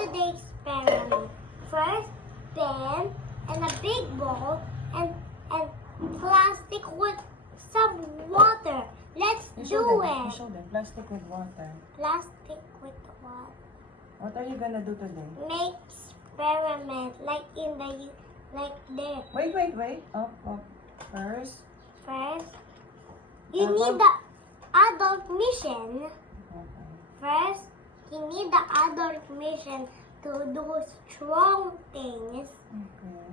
do the experiment. First, pen and a big bowl and plastic with some water. Let's do You it. show them. Plastic with water. Plastic with water. What are you gonna do today? Make experiment like in the like there. Wait. Up. First. First, you need the adult mission. Okay. First, you need the adult mission to do strong things. Okay.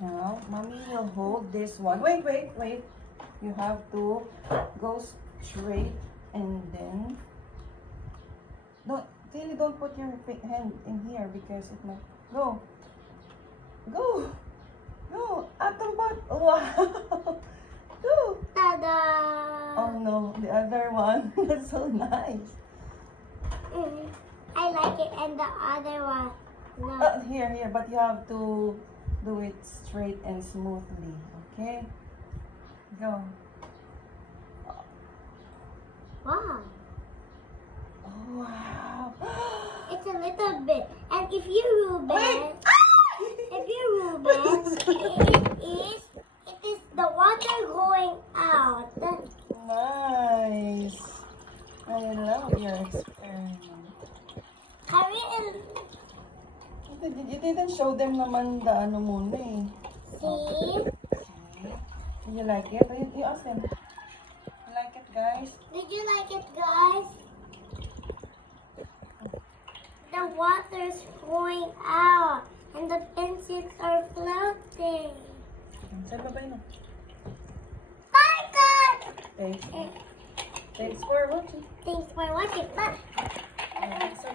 Now, mommy will hold this one. Wait. You have to go straight and then don't put your hand in here because it might go. Atombat. Wow. Go. Ta-da! Oh no, the other one. That's so nice. I like it, and the other one. No. Here, but you have to do it straight and smoothly. Okay? Go. Wow. Oh, wow. It's a little bit. And if you rub it, it is the water going out. Nice. I love your experiment. You didn't show them naman the ano muna eh. See? Did you like it? You ask them. You like it, guys? Did you like it, guys? The water's flowing out and the pencils are floating. Saan ba yun? My God! Thanks for watching. Thanks for watching. Bye. So